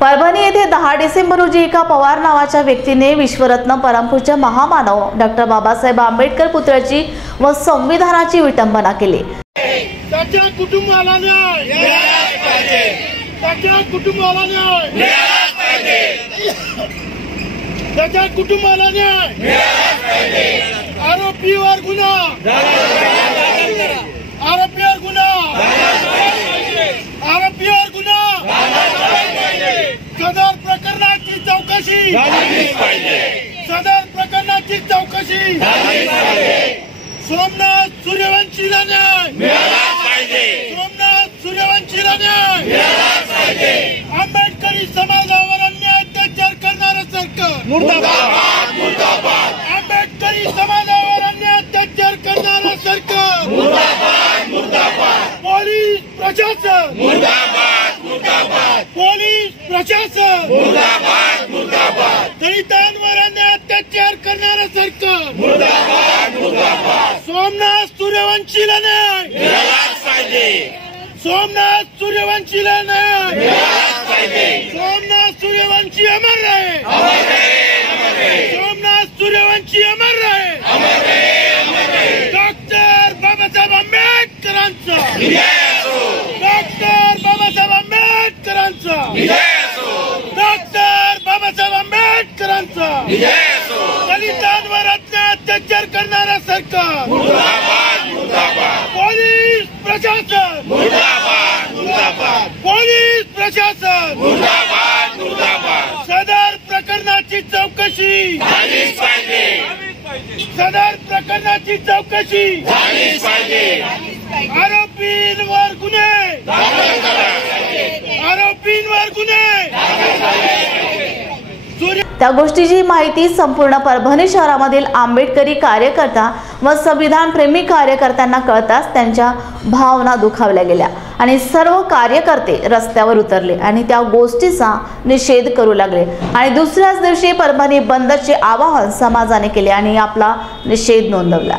परभणी येथे 10 डिसेंबर रोजी एका पवार नावाच्या व्यक्तीने विश्वरत्न परमपूज्य महामानव डॉक्टर बाबासाहेब आंबेडकर पुतळ्याची व संविधानाची विटंबना केली। त्याच्या कुटुंबाला न्याय मिळालाच पाहिजे। त्याच्या कुटुंबाला न्याय मिळालाच पाहिजे। त्याच्या कुटुंबाला न्याय मिळालाच पाहिजे। आरोपीवर गुन्हा आरोपीवर गुन्हा आरोपीवर गुन्हा सदर प्रकरणाची चौकशी झालीच पाहिजे। सदर प्रकरणाची चौकशी झालीच पाहिजे। सोमनाथ सूर्यवंशीला न्याय मिळालाच पाहिजे। सोमनाथ सूर्यवंशीला न्याय मिळालाच पाहिजे। आंबेडकरी समाजावर अन्याय अत्याचार करणारं सरकार मुर्दाबाद मुर्दाबाद। आंबेडकरी समाजावर अन्याय अत्याचार करणारं सरकार मुर्दाबाद मुर्दाबाद। पोलीस प्रशासन मुर्दाबाद मुर्दाबाद। पोलीस प्रशासन मुर्दाबाद मुर्दाबाद। दलितांवर अन्याय अत्याचार करणारं सरकार मुर्दाबाद मुर्दाबाद। सोमनाथ सूर्यवंशीला न्याय मिळालाच पाहिजे। सोमनाथ सूर्यवंशीला न्याय मिळालाच पाहिजे। सोमनाथ सूर्यवंशी अमर रहे अमर रहे अमर रहे। सोमनाथ सूर्यवंशी अमर रहे अमर रहे अमर रहे। डॉक्टर बाबासाहेब आंबेडकरांचा विजय असो। डॉक्टर बाबासाहेब आंबेडकरांचा विजय असो। डॉक्टर बाबासाहेब आंबेडकरांचा विजय असो। दलितांवर अन्याय अत्याचार करणारा सरकार मुर्दाबाद मुर्दाबाद। पोलीस प्रशासन मुर्दाबाद मुर्दाबाद। पोलीस प्रशासन मुर्दाबाद मुर्दाबाद। सदर प्रकरणाची चौकशी झालीच पाहिजे। सदर प्रकरणाची चौकशी झालीच पाहिजे। आरोपींवर गुन्हे दाखल करा। आरोपींवर गुन्हे दाखल करा। त्या गोष्टीची माहिती संपूर्ण परभणी शहरामधील आंबेडकरी कार्यकर्ता व संविधान प्रेमी कार्यकर्त्यांना कळताच त्यांच्या भावना दुखावल्या गेल्या आणि सर्व कार्यकर्ते रस्त्यावर उतरले आणि त्या गोष्टीचा निषेध करू लागले आणि दुसऱ्याच दिवशी परभणी बंदचे आवाहन समाजाने केले आणि आपला निषेध नोंदवला।